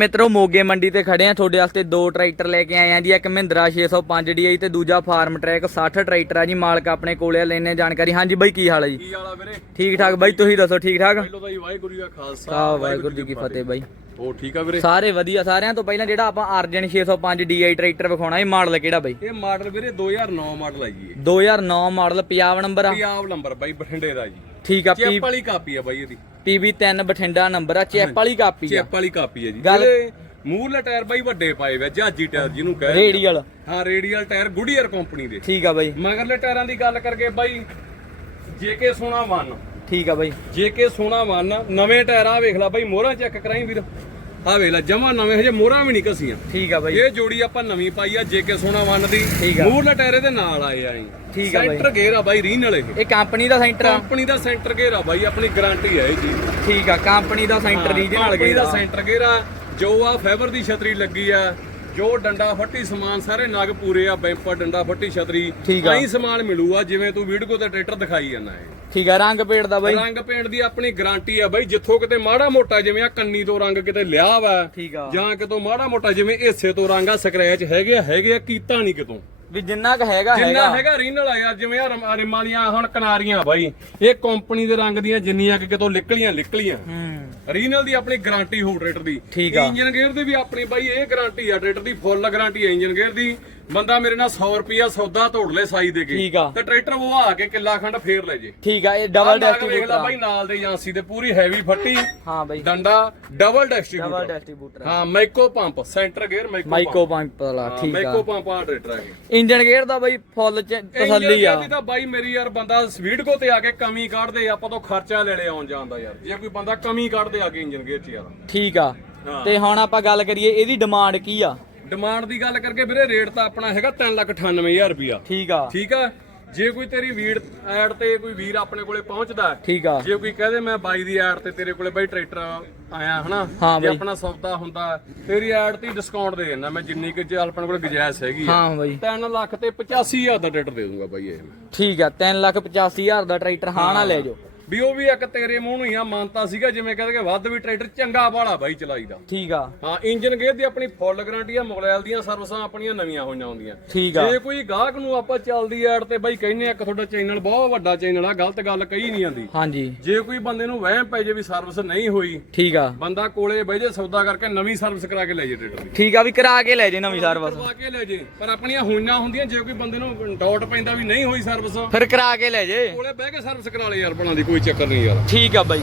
ਮਿੱਤਰੋ ਮੋਗੇ ਮੰਡੀ ਤੇ ਖੜੇ ਆ। ਤੁਹਾਡੇ ਵਾਸਤੇ ਦੋ ਟਰੈਕਟਰ ਲੈ ਕੇ ਆਏ ਆ ਜੀ। ਇੱਕ ਮਹਿੰਦਰਾ 605 DI ਤੇ ਦੂਜਾ ਫਾਰਮ ਟਰੈਕ 60 ਟਰੈਕਟਰ ਆ ਜੀ। ਮਾਲਕ ਆਪਣੇ ਕੋਲੇ ਆ, ਲੈਣੇ ਜਾਣਕਾਰੀ। ਹਾਂਜੀ ਬਾਈ ਕੀ ਹਾਲ ਹੈ ਜੀ? ਕੀ ਵਾਲਾ ਵੀਰੇ? ਠੀਕ ਠਾਕ। ਬਾਈ ਤੁਸੀਂ ਦੱਸੋ ਠੀਕ ਠਾਕ? ਪਹਿਲੋਂ ਤਾਂ ਜੀ ਵਾਹਿਗੁਰੂ ਜੀ ਕਾ ਖਾਲਸਾ ਵਾਹਿਗੁਰੂ ਜੀ ਕੀ ਫਤਿਹ ਬਾਈ। ਉਹ ਠੀਕ ਆ ਵੀਰੇ? ਸਾਰੇ ਵਧੀਆ ਸਾਰਿਆਂ ਤੋਂ ਪਹਿਲਾਂ ਜਿਹੜਾ ਆਪਾਂ ਅਰਜਨ 605 DI ਟਰੈਕਟਰ ਵਿਖਾਉਣਾ ਇਹ ਮਾਡਲ ਕਿਹੜਾ ਬਾਈ? ਇਹ ਮਾਡਲ ਵੀਰੇ 2009 ਮਾਡਲ ਆ ਜੀ ਇਹ। 2009 ਮਾਡਲ ਪੰਜਾਬ ਨੰਬਰ ਆ। ਪੰਜਾਬ ਨੰਬਰ ਬਾਈ ਬਠਿੰਡੇ ਦਾ ਜੀ। ਠੀਕ ਆ ਚੈਪ ਵਾਲੀ ਕਾਪੀ ਆ ਬਾਈ ਇਹਦੀ। PB3 ਬਠਿੰਡਾ ਨੰਬਰ ਆ ਚੈਪ ਵਾਲੀ ਕਾਪੀ ਆ। ਚੈਪ ਵਾਲੀ ਕਾਪੀ ਆ ਜੀ। ਗੱਲ- ਮੂਹਰਲੇ ਟਾਇਰ ਬਾਈ ਵੱਡੇ ਪਾਏ ਵੇ ਜਹਾਜੀ ਟਾਇਰ ਜਿਹਨੂੰ ਕਹੇ ਰੇਡੀਅਲ। ਹਾਂ ਰੇਡੀਅਲ ਟਾਇਰ ਗੁਡੀਅਰ ਕੰਪਨੀ ਦੇ। ਠੀਕ ਆ ਬਾਈ। ਮਗਰਲੇ ਟਾਇਰਾਂ ਦੀ ਗੱਲ ਕਰਕੇ ਬਾਈ ਜੇਕੇ ਸੋਨਾ 1 ਠੀਕ ਆ ਬਾਈ। ਜੇਕੇ ਸੋਨਾ 1 ਨਵੇਂ ਟਾਇਰ ਆ ਵੇਖ ਲੈ ਬਾਈ ਮੋਹਰਾਂ ਚੈੱਕ ਕਰਾਈ ਵੀਰ। ਆ ਵੇਖ ਲੈ ਜਮਾ ਨਵੇਂ ਹਜੇ ਮੋਹਰਾਂ ਵੀ ਨਹੀਂ ਘਸੀਆਂ। ਠੀਕ ਆ ਬਾਈ। ਇਹ ਜੋੜੀ ਆਪਾਂ ਨਵੀਂ ਪਾਈ ਆ ਜੇਕੇ ਸੋਨਾ 1 ਦੀ। ਆ। ਮੂਹਰਲੇ ਟਾਇਰ ਇਹਦੇ ਨਾਲ ਆਏ ਆ ਜੀ ਠੀਕ ਆ ਬਾਈ। ਸੈਂਟਰ ਗੇਅਰ ਆ ਬਾਈ ਰੀਨ ਵਾਲੇ। ਇਹ ਕੰਪਨੀ ਦਾ ਸੈਂਟਰ ਆ? ਕੰਪਨੀ ਦਾ ਸੈਂਟਰ ਗੇਅਰ ਆ ਬਾਈ ਆਪਣੀ ਗਾਰੰਟੀ ਹੈ ਇਹ ਜੀ। ਠੀਕ ਆ ਕੰਪਨੀ ਦਾ ਸੈਂਟਰ ਰੀਜਨਲ ਕੰਪਨੀ ਦਾ ਸੈਂਟਰ ਗੇਅਰ ਆ। ਜੋ ਆ ਫਾਈਬਰ ਦੀ ਛਤਰੀ ਲੱਗੀ ਆ। ਜੋ ਡੰਡਾ ਫੱਟੀ ਸਮਾਨ ਸਾਰੇ ਨਗ ਪੂਰੇ ਆ ਬੈਂਪਰ ਡੰਡਾ ਫੱਟੀ ਛਤਰੀ ਠੀਕ ਆ। ਆਈ ਸਮਾਨ ਮਿਲੂਗਾ ਜਿਵੇਂ ਤੂੰ ਵੀਡੀਓ ਤੇ ਟਰੈਕਟਰ ਦਿਖਾਈ ਜਾਂਦਾ ਹੈ ਠੀਕ ਆ ਰੰਗ ਪੇੜ ਦਾ ਬਾਈ। ਰੰਗ ਪੇਂਟ ਦੀ ਆਪਣੀ ਗਾਰੰਟੀ ਆ ਬਾਈ ਜਿੱਥੋਂ ਕਿਤੇ ਮਾੜਾ ਮੋਟਾ ਜਿਵੇਂ ਆ ਕੰਨੀ ਤੋਂ ਰੰਗ ਕਿਤੇ ਲਿਆ ਵਾ ਠੀਕ ਆ। ਜਾਂ ਕਿਤੋਂ ਮਾੜਾ ਮੋਟਾ ਜਿਵੇਂ ਹਿੱਸੇ ਤੋਂ ਰੰਗ ਆ ਸਕ੍ਰੈਚ ਹੈਗੇ ਆ ਹੈਗੇ ਆ ਕੀਤਾ ਨਹੀਂ ਕਿਤੋਂ। ਵੀ ਜਿੰਨਾ ਕ ਹੈਗਾ ਜਿੰਨਾ ਹੈਗਾ। ਹੈਗਾ ਰੀਨਲ ਆ ਯਾਰ ਜਿਵੇਂ ਆ ਰਿਮ- ਰਿਮਾਂ ਦੀਆਂ ਹੁਣ ਕਿਨਾਰੀਆਂ ਬਾਈ। ਇਹ ਕੰਪਨੀ ਦੇ ਰੰਗ ਦੀਆਂ ਜਿੰਨੀਆਂ ਕਿ ਕਿਤੋਂ ਨਿਕਲੀਆਂ ਨਿਕਲੀਆਂ। ਹੂੰ। ਰੀਨਲ ਦੀ ਆਪਣੀ ਗਾਰੰਟੀ ਹੋ ਟਰੈਕਟਰ ਦੀ। ਠੀਕ ਆ। ਇੰਜਨ ਗੇਅਰ ਦੀ ਵੀ ਆਪਣੀ ਬਾਈ ਇਹ ਗਾਰੰਟੀ ਆ। ਟਰੈਕਟਰ ਦੀ ਫੁੱਲ ਗਾਰੰਟੀ ਆ ਇੰਜਨ ਗੇਅਰ ਦੀ। ਬੰਦਾ ਮੇਰੇ ਨਾਲ 100 ਰੁਪਿਆ ਸੌਦਾ ਤੋੜ ਲੈ ਸਾਈ ਦੇ ਕੇ। ਠੀਕ ਆ। ਤੇ ਟਰੈਕਟਰ ਉਹ ਆ ਕੇ ਕਿੱਲਾ ਖੰਡ ਫੇਰ ਲੈ ਜੇ। ਠੀਕ ਆ ਇਹ ਡਬਲ ਆਹ ਵੇਖ ਲੈ ਡਿਸਟ੍ਰੀਬਿਊਟਰ ਬਾਈ ਨਾਲ ਦੇ ਏਜੰਸੀ ਦੇ ਪੂਰੀ ਹੈਵੀ ਫੱਟੀ ਹਾਂ ਬਾਈ। ਡੰਡਾ ਡਬਲ ਡਬਲ ਡਿਸਟ੍ਰੀਬਿਊਟਰ ਡਿਸਟ੍ਰੀਬਿਊਟਰ ਹਾਂ Mico pump centre gear Mico Mico pump ਵਾਲਾ ਹਾਂ, ਠੀਕ ਮਾਈਕੋ ਆ ਪੰਪ ਆ ਟਰੈਕਟਰ ਆ ਇਹ। ਇੰਜਨ ਗੇਅਰ ਦਾ ਬਾਈ ਫੁੱਲ ਚ ਤਸੱਲੀ ਆ। ਤਾਂ ਬਾਈ ਮੇਰੀ ਯਾਰ ਬੰਦਾ ਸਪੀਡ ਕੋ ਤੇ ਆ ਕੇ ਕਮੀ ਕੱਢਦੇ ਆਪਾਂ ਤੋਂ ਖਰਚਾ ਲੈ ਲੈ ਆਉਣ ਜਾਣ ਦਾ ਯਾਰ। ਜੇ ਕੋਈ ਬੰਦਾ ਕਮੀ ਕੱਢਦੇ ਆ ਕੇ ਇੰਜਨ ਗੇਅਰ ਚ ਯਾਰ। ਠੀਕ ਆ। ਹਾਂ। ਤੇ ਹੁਣ ਆਪਾਂ ਗੱਲ ਕਰੀਏ ਇਹਦੀ ਡਿਮਾਂਡ ਕੀ ਆ? ਡਿਮਾਂਡ ਦੀ ਗੱਲ ਕਰਕੇ ਵੀਰੇ ਰੇਟ ਤਾਂ ਆਪਣਾ ਹੈਗਾ 398000 ਰੁਪਿਆ ਠੀਕ ਆ। ਠੀਕ ਆ? ਜੇ ਕੋਈ ਤੇਰੀ ਵੀਰ ਐਡ ਤੇ ਕੋਈ ਵੀਰ ਆਪਣੇ ਕੋਲੇ ਪਹੁੰਚਦਾ ਠੀਕ ਆ। ਜੇ ਕੋਈ ਕਹਦੇ ਮੈਂ ਬਾਈ ਦੀ ਐਡ ਤੇ ਤੇਰੇ ਕੋਲੇ ਬਾਈ ਟਰੈਕਟਰ ਆਇਆ ਹਨਾ ਹਾਂ ਜੇ ਬਾਈ। ਆਪਣਾ ਸੌਦਾ ਹੁੰਦਾ ਤੇਰੀ ਐਡ ਤੇ ਡਿਸਕਾਊਂਟ ਦੇ ਦਿੰਦਾ ਮੈਂ ਜਿੰਨੀ ਕਿ ਜੇ ਆਪਣੇ ਕੋਲੇ ਗੁਜਾਇਸ਼ ਹੈਗੀ ਹਾਂ ਬਾਈ। 3 ਲੱਖ ਤੇ 85000 ਦਾ ਟਰੈਕਟਰ ਦੇ ਦੂੰਗਾ ਬਾਈ ਇਹ। ਠੀਕ ਆ 385000 ਦਾ ਟਰੈਕਟਰ ਹਾਂ ਨਾ ਲੈ ਜਾਓ। ਵੀ ਉਹ ਵੀ ਇੱਕ ਤੇਰੇ ਮੂੰਹ ਨੂੰ ਹੀ ਆ ਮੰਨਤਾ ਸੀਗਾ ਜਿਵੇਂ ਕਹਿੰਦੇ ਕਿ ਵੱਧ ਵੀ ਟਰੈਕਟਰ ਚੰਗਾ ਬਾਲਾ ਬਾਈ ਚਲਾਈਦਾ। ਠੀਕ ਆ। ਹਾਂ ਇੰਜਨ ਗੇਅਰ ਦੀ ਆਪਣੀ ਫੁੱਲ ਗਾਰੰਟੀ ਆ ਮੋਬਾਈਲ ਦੀਆਂ ਸਰਵਿਸਾਂ ਆਪਣੀਆਂ ਨਵੀਆਂ ਹੋਈਆਂ ਹੁੰਦੀਆਂ। ਠੀਕ ਆ। ਜੇ ਕੋਈ ਗਾਹਕ ਨੂੰ ਆਪਾਂ ਚੱਲਦੀ ਐਡ ਤੇ ਬਾਈ ਕਹਿੰਨੇ ਆ ਕਿ ਤੁਹਾਡਾ ਚੈਨਲ ਬਹੁਤ ਵੱਡਾ ਚੈਨਲ ਆ ਗਲਤ ਗੱਲ ਕਹੀ ਨਹੀਂ ਆਂਦੀ ਹਾਂਜੀ। ਜੇ ਕੋਈ ਬੰਦੇ ਨੂੰ ਵਹਿਮ ਪੈ ਜੇ ਵੀ ਸਰਵਿਸ ਨਹੀਂ ਹੋਈ ਠੀਕ ਆ। ਬੰਦਾ ਕੋਲੇ ਬਹਿ ਜੇ ਸੌਦਾ ਕਰਕੇ ਨਵੀਂ ਸਰਵਿਸ ਕਰਾ ਕੇ ਲੈ ਜੇ ਟਰੈਕਟਰ ਦੀ। ਠੀਕ ਆ ਵੀ ਕਰਾ ਕੇ ਲੈ ਜੇ ਨਵੀਂ ਸਰਵਿਸ ਕਰਵਾ ਕੇ ਲੈ ਜੇ ਪਰ ਆਪਣੀਆਂ ਹੋਈਆਂ ਹੁੰਦੀਆਂ ਜੇ ਕੋਈ ਬੰਦੇ ਨੂੰ ਡਾਊਟ ਪੈਂਦਾ ਵੀ ਨਹੀਂ ਹੋਈ ਸਰਵਿਸ ਫਿਰ ਕਰਾ ਕੇ ਲੈ ਜੇ। ਕੋਲੇ ਬਹਿ ਕੇ ਸਰਵਿਸ ਕਰਾ ਲੈ ਯਾਰ ਬਣਾ ਦੀ ਕੋਈ ਚੱਕਰ ਨਹੀਂ ਯਾਰ। ਠੀਕ ਆ ਬਾਈ।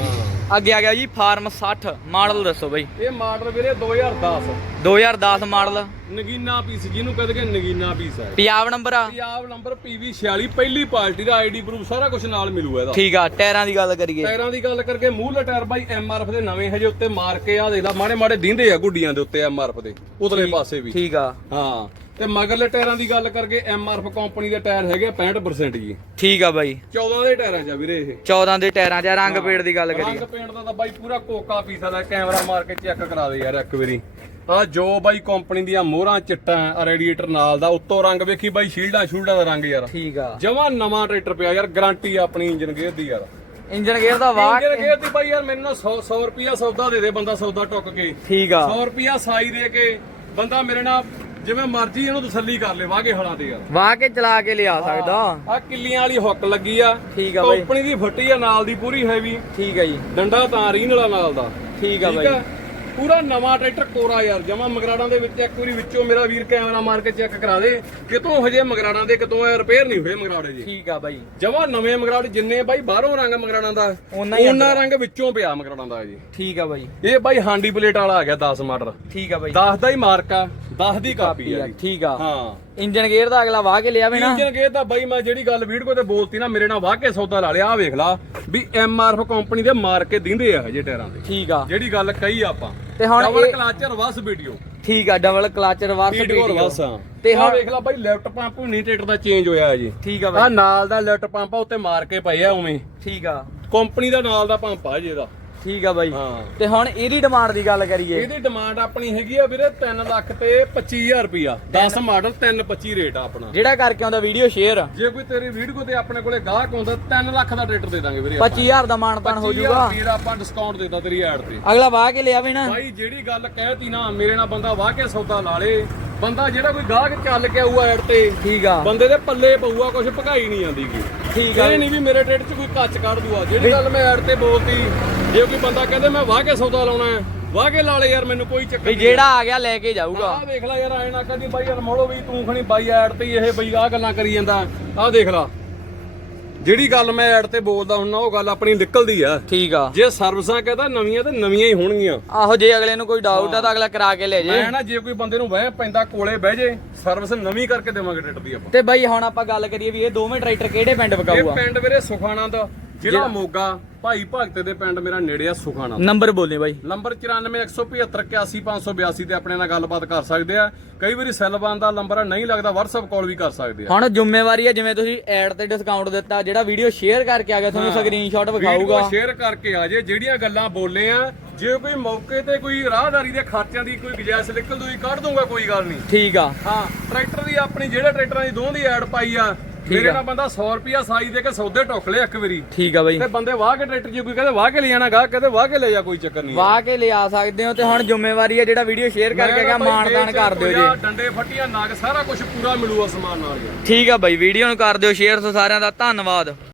ਅੱਗੇ ਆ ਗਿਆ ਜੀ ਫਾਰਮ 60 ਮਾਡਲ ਦੱਸੋ ਬਾਈ। ਇਹ ਮਾਡਲ ਵੀਰੇ 2010 2010 ਮਾਡਲ। ਨਗੀਨਾ ਪੀਸ ਜਿਹਨੂੰ ਕਹਿੰਦੇ ਕਿ ਨਗੀਨਾ ਪੀਸ ਹੈ ਪੰਜਾਬ ਨੰਬਰ ਆ? ਪੰਜਾਬ ਨੰਬਰ PV46 ਪਹਿਲੀ ਪਾਰਟੀ ਦਾ ਆਈਡੀ ਪ੍ਰੂਫ ਸਾਰਾ ਕੁਝ ਨਾਲ ਮਿਲੂਗਾ ਇਹਦਾ। ਠੀਕ ਆ ਟਾਇਰਾਂ ਦੀ ਗੱਲ ਕਰੀਏ। ਟਾਇਰਾਂ ਦੀ ਗੱਲ ਕਰਕੇ ਮੂਹਰਲੇ ਟਾਇਰ ਬਾਈ MRF ਦੇ ਨਵੇਂ ਹਜੇ ਉੱਤੇ ਮਾਰ ਕੇ ਆ ਦੇਖ ਲਾ ਮਾੜੇ ਮਾੜੇ ਦਿੰਦੇ ਆ ਗੁੱਡੀਆਂ ਦੇ ਉੱਤੇ MRF ਦੇ ਉਤਲੇ ਪਾਸੇ ਵੀ। ਠੀਕ ਆ। ਹਾਂ। ਤੇ ਮਗਰਲੇ ਟਾਇਰਾਂ ਦੀ ਗੱਲ ਕਰਕੇ MRF ਕੰਪਨੀ ਦੇ ਟਾਇਰ ਹੈਗੇ ਆ 65% ਜੀ। ਠੀਕ ਆ ਬਾਈ। 14 ਦੇ ਟਾਇਰਾਂ 'ਚ ਆ ਵੀਰੇ ਇਹ। 14 ਦੇ ਟਾਇਰਾਂ 'ਚ ਆ, ਰੰਗ ਪੇੜ ਦੀ ਗੱਲ ਕਰੀਏ। ਰੰਗ ਪੇਂਟ ਦਾ ਤਾਂ ਬਾਈ ਪੂਰਾ ਕੋਕਾ ਪੀਸਾ ਦਾ ਕੈਮਰਾ ਮਾਰ ਕੇ ਚੈੱਕ ਕਰਾ ਦੇ ਯਾਰ ਇੱਕ ਵਾਰੀ। ਆ ਜੋ ਬਾਈ ਕੰਪਨੀ ਦੀਆਂ ਮੋਹਰਾਂ ਚਿੱਟਾਂ ਰੇਡੀਏਟਰ ਨਾਲ ਦਾ ਉੱਤੋਂ ਰੰਗ ਵੇਖੀ ਬਾਈ ਸ਼ੀਲਡਾਂ ਸ਼ੂਲਡਾਂ ਦਾ ਰੰਗ ਯਾਰ। ਠੀਕ ਆ। ਜਮਾ ਨਵਾਂ ਟਰੈਕਟਰ ਪਿਆ ਯਾਰ ਗਾਰੰਟੀ ਆਪਣੀ ਇੰਜਨ ਗੇਅਰ ਦੀ ਯਾਰ। ਇੰਜਨ ਗੇਅਰ ਦਾ ਵਾਹ ਇੰਜਨ ਗੇਅਰ ਦੀ ਬਾਈ ਯਾਰ ਮੈਨੂੰ 100 100 ਰੁਪਿਆ ਸੌਦਾ ਦੇ ਦੇ ਬੰਦਾ ਸੌਦਾ ਟੁੱਕ ਕੇ। ਠੀਕ ਆ। 100 ਰੁਪਿਆ ਸਾਈ ਦੇ ਕੇ ਬੰਦਾ ਮੇਰੇ ਨਾਲ ਜਿਵੇਂ ਮਰਜ਼ੀ ਇਹਨੂੰ ਤਸੱਲੀ ਕਰ ਲੈ ਵਾਗੇ ਹਲਾਂ ਤੇ ਯਾਰ। ਵਾਹ ਕੇ ਚਲਾ ਕੇ ਲਿਆ ਸਕਦਾ। ਆ ਕਿੱਲੀਆਂ ਵਾਲੀ ਹੁੱਕ ਲੱਗੀ ਆ। ਠੀਕ ਆ ਬਾਈ। ਕੰਪਨੀ ਦੀ ਫੱਟੀ ਆ ਨਾਲ ਦੀ ਪੂਰੀ ਹੈਵੀ ਠੀਕ ਆ ਜੀ। ਡੰਡਾ ਤਾਂ ਰੀਨ ਵਾਲਾ ਨਾਲ ਦਾ। ਠੀਕ ਆ ਠੀਕ ਬਾਈ। ਆ? ਪੂਰਾ ਨਵਾਂ ਟਰੈਕਟਰ ਕੋਰਾ ਯਾਰ ਜਮਾ ਮਗਰਾੜਾਂ ਦੇ ਵਿੱਚ ਇੱਕ ਵਾਰੀ ਵਿੱਚੋਂ ਮੇਰਾ ਵੀਰ ਕੈਮਰਾ ਮਾਰ ਕੇ ਚੈੱਕ ਕਰਾ ਦੇ ਕਿਤੋਂ ਹਜੇ ਮਗਰਾੜਾਂ ਦੇ ਕਿਤੋਂ ਰਿਪੇਅਰ ਨਹੀਂ ਹੋਏ ਮਗਰਾੜੇ ਜੀ ਠੀਕ ਆ ਬਾਈ। ਜਮਾ ਨਵੇਂ ਮਗਰਾੜ ਜਿੰਨੇ ਬਾਈ ਬਾਹਰੋਂ ਰੰਗ ਮਗਰਾੜਾਂ ਦਾ ਉਹਨਾਂ ਰੰਗ ਵਿੱਚੋਂ ਪਿਆ ਮਗਰਾੜਾਂ ਦਾ ਜੀ। ਠੀਕ ਆ ਬਾਈ। ਇਹ ਬਾਈ ਹਾਂਡੀ ਪਲੇਟ ਵਾਲਾ ਆ ਗਿਆ 10 ਮਾਡਲ। ਠੀਕ ਆ ਬਾਈ। 10 ਦਾ ਹੀ ਮਾਰਕ ਆ 10 ਦੀ ਕਾਪੀ ਆ ਜੀ। ਠੀਕ ਆ। ਹਾਂ। ਇੰਜਨ ਗੇਅਰ ਦਾ ਅਗਲਾ ਵਾਹ ਕੇ ਲਿਆ ਵੇ ਨਾ। ਇੰਜਨ ਗੇਅਰ ਤਾਂ ਬਾਈ ਮੈਂ ਜਿਹੜੀ ਗੱਲ ਵੀਡੀਓ ਤੇ ਬੋਲਤੀ ਨਾ ਮੇਰੇ ਨਾਲ ਵਾਹ ਕੇ ਸੌਦਾ ਲਾ ਲਿਆ। ਆ ਵੇਖ ਲਾ ਵੀ ਐਮਆਰਐਫ ਕੰਪਨੀ ਦੇ ਮਾਰ ਕੇ ਦਿੰਦੇ ਆ ਹਜੇ ਟਾਇਰਾਂ ਦੇ। ਠੀਕ ਆ। ਜਿਹੜੀ ਗੱਲ ਕਹੀ ਆਪਾਂ। ਤੇ ਹੁਣ ਡਬਲ ਇਹ ਵਸ ਵੀਡੀਓ ਠੀਕ ਆ ਡਬਲ ਕਲਚ ਰਿਵਰਸ ਆ। ਤੇ ਹਾਂ ਵੇਖ ਲਾ ਬਾਈ ਲੈਫਟ ਪੰਪ ਹੁਣੀ ਟਰੈਕਟਰ ਦਾ ਚੇਂਜ ਹੋਇਆ ਹੈ ਜੀ ਠੀਕ ਆ ਆ ਬਾਈ ਨਾਲ ਦਾ ਲੈਫਟ ਪੰਪ ਆ ਉੱਤੇ ਮਾਰ ਕੇ ਪਏ ਆ ਉਵੇਂ। ਠੀਕ ਆ। ਕੰਪਨੀ ਦਾ ਨਾਲ ਦਾ ਪੰਪ ਆ ਜੀ ਇਹਦਾ। ਠੀਕ ਆ ਬਾਈ। ਹਾਂ। ਤੇ ਹੁਣ ਇਹਦੀ ਡਿਮਾਂਡ ਦੀ ਗੱਲ ਕਰੀਏ। ਇਹਦੀ ਡਿਮਾਂਡ ਆਪਣੀ ਹੈਗੀ ਆ ਵੀਰੇ 3 ਲੱਖ ਤੇ 25000 ਰੁਪਿਆ 10 ਮਾਡਲ 325 ਰੇਟ ਆ ਆਪਣਾ। ਜਿਹੜਾ ਕਰਕੇ ਆਉਂਦਾ ਵੀਡੀਓ ਸ਼ੇਅਰ ਜੇ ਕੋਈ ਤੇਰੀ ਵੀਡੀਓ ਤੇ ਆਪਣੇ ਕੋਲੇ ਗਾਹਕ ਆਉਂਦਾ 3 ਲੱਖ ਦਾ ਟਰੈਕਟਰ ਦੇ ਦਾਂਗੇ ਵੀਰੇ 25000 ਦਾ ਮਾਨਤਾਨ ਹੋ 25,000 ਜਾਊਗਾ। ਵੀਰ ਆਪਾਂ ਡਿਸਕਾਊਂਟ ਦੇਦਾ ਤੇਰੀ ਐਡ ਤੇ। ਅਗਲਾ ਵਾਹ ਕੇ ਲਿਆਵੇ ਨਾ। ਭਾਈ ਜਿਹੜੀ ਗੱਲ ਕਹਿਤੀ ਨਾ ਮੇਰੇ ਨਾਲ ਬੰਦਾ ਵਾਹ ਕੇ ਸੌਦਾ ਲਾ ਲੇ। ਬੰਦਾ ਜਿਹੜਾ ਕੋਈ ਗਾਹਕ ਚੱਲ ਕੇ ਆਊਗਾ ਐਡ ਤੇ ਠੀਕ ਆ। ਬੰਦੇ ਦੇ ਪੱਲੇ ਪਊਗਾ ਕੁਝ ਭਗਾਈ ਨਹੀਂ ਜਾਂਦੀਗੀ ਠੀਕ ਆ। ਇਹ ਨਹੀਂ ਵੀ ਮੇਰੇ ਟੇਟ 'ਚ ਕੋਈ ਕੱਚ ਕੱਢ ਦੂਆ। ਜਿਹੜੀ ਗੱਲ ਮੈਂ ਐਡ ਤੇ ਬੋਲਤੀ ਜੇ ਕੋਈ ਬੰਦਾ ਕਹਿੰਦੇ ਮੈਂ ਵਾਹ ਕੇ ਸੌਦਾ ਲਾਉਣਾ ਹੈ ਵਾਹ ਕੇ ਲਾ ਲੈ ਯਾਰ ਮੈਨੂੰ ਕੋਈ ਚੱਕਰ ਵੀ ਜਿਹੜਾ ਆ ਗਿਆ ਲੈ ਕੇ ਜਾਊਗਾ। ਆਹ ਦੇਖ ਲੈ ਯਾਰ ਆਏ ਨਾ ਕਦੀ ਬਾਈ ਯਾਰ ਮੋੜੋ ਵੀ ਤੂੰ ਖਣੀ ਬਾਈ ਐਡ ਤੇ ਹੀ ਇਹ ਬਈ ਆਹ ਗੱਲਾਂ ਕਰੀ ਜਾਂਦਾ। ਆਹ ਦੇਖ ਲੈ। ਜਿਹੜੀ ਗੱਲ ਮੈਂ ਐਡ ਤੇ ਬੋਲਦਾ ਹੁੰਨਾ ਉਹ ਗੱਲ ਆਪਣੀ ਨਿਕਲਦੀ ਆ। ਠੀਕ ਆ। ਜੇ ਸਰਵਿਸਾਂ ਕਹਿੰਦਾ ਨਵੀਆਂ ਤੇ ਨਵੀਆਂ ਹੀ ਹੋਣਗੀਆਂ। ਆਹੋ ਜੇ ਅਗਲੇ ਨੂੰ ਕੋਈ ਡਾਊਟ ਆ ਤਾਂ ਅਗਲਾ ਕਰਾ ਕੇ ਲੈ ਜੇ। ਮੈਂ ਨਾ ਜੇ ਕੋਈ ਬੰਦੇ ਨੂੰ ਵਹਿ ਪੈਂਦਾ ਕੋਲੇ ਬਹਿ ਜੇ ਸਰਵਿਸ ਨਵੀਂ ਕਰਕੇ ਦੇਵਾਂਗੇ ਟਰੈਕਟਰ ਦੀ ਆਪਾਂ। ਤੇ ਬਾਈ ਹੁਣ ਆਪਾਂ ਗੱਲ ਕਰੀਏ ਵੀ ਇਹ ਦੋਵੇਂ ਟਰੈਕਟਰ ਕਿਹੜੇ ਪਿੰਡ ਇਹ ਵਿਕਾਊਗਾ? ਪਿੰਡ ਵੀਰੇ ਸੁਖਾਨੰਦ ਜ਼ਿਲ੍ਹਾ ਮੋਗਾ ਭਾਈ ਭਗਤ ਦੇ ਪਿੰਡ ਮੇਰਾ ਨੇੜੇ ਆ ਸੁਖਾਨੰਦ ਨੰਬਰ ਬੋਲੇ ਬਾਈ। ਨੰਬਰ 9417781582 ਤੇ ਆਪਣੇ ਨਾਲ ਗੱਲਬਾਤ ਕਰ ਸਕਦੇ ਆ। ਕਈ ਵਾਰੀ ਸੈਲਬਾਨ ਦਾ ਨੰਬਰ ਆ ਨਹੀਂ ਲੱਗਦਾ WhatsApp ਕਾਲ ਵੀ ਕਰ ਸਕਦੇ ਆ। ਹੁਣ ਜ਼ਿੰਮੇਵਾਰੀ ਹੈ ਜਿਵੇਂ ਤੁਸੀਂ ਐਡ ਤੇ ਡਿਸਕਾਊਂਟ ਦਿੱਤਾ ਜਿਹੜਾ ਵੀਡੀਓ ਸ਼ੇਅਰ ਕਰਕੇ ਆ ਗਿਆ ਤੁਹਾਨੂੰ ਸਕਰੀਨਸ਼ਾਟ ਵਿਖਾਊਗਾ। ਸ਼ੇਅਰ ਕਰਕੇ ਆ ਜੇ ਜਿਹੜੀਆਂ ਗੱਲਾਂ ਬੋਲੇ ਆ ਜੇ ਕੋਈ ਮੌਕੇ ਤੇ ਕੋਈ ਰਾਹਦਾਰੀ ਦੇ ਖਰਚਿਆਂ ਦੀ ਕੋਈ ਗੁਜਾਇਸ਼ ਨਿਕਲ ਦੂਈ ਕੱਢ ਦੂੰਗਾ ਕੋਈ ਗੱਲ ਨਹੀਂ। ਠੀਕ ਆ। ਹਾਂ ਟਰੈਕਟਰ ਦੀ ਆਪਣੀ ਜਿਹੜੇ ਟਰੈਕਟਰਾਂ ਦੀ ਦੋਹਾਂ ਦੀ ਐਡ ਪਾਈ ਆ ਮੇਰੇ ਨਾਲ ਬੰਦਾ 100 ਰੁਪਿਆ ਸਾਈ ਦੇ ਕੇ ਸੌਦੇ ਟੁੱਕ ਲਿਆ ਇੱਕ ਵਾਰੀ। ਠੀਕ ਆ ਬਾਈ। ਤੇ ਬੰਦੇ ਵਾਹ ਕੇ ਟਰੈਕਟਰ ਜੇ ਕੋਈ ਕਹਿੰਦੇ ਵਾਹ ਕੇ ਲੈ ਜਾਣਾ ਗਾ ਕਹਿੰਦੇ ਵਾਹ ਕੇ ਲੈ ਜਾ ਕੋਈ ਚੱਕਰ ਨਹੀਂ ਵਾਹ ਕੇ ਲਿਆ ਸਕਦੇ ਹੋ ਤੇ ਹੁਣ ਜ਼ਿੰਮੇਵਾਰੀ ਹੈ ਜਿਹੜਾ ਵੀਡੀਓ ਸ਼ੇਅਰ ਕਰਕੇ ਗਿਆ ਮਾਨਦਾਨ ਕਰ ਦਿਓ ਜੀ। ਡੰਡੇ ਫੱਟੀਆਂ ਨਗ ਸਾਰਾ ਕੁਝ ਪੂਰਾ ਮਿਲੂਗਾ ਸਮਾਨ ਨਾਲ। ਠੀਕ ਆ ਬਾਈ ਵੀਡੀਓ ਨੂੰ ਕਰ ਦਿਓ ਸ਼ੇਅਰ ਸੋ ਸਾਰਿਆਂ ਦਾ ਧੰਨਵਾਦ।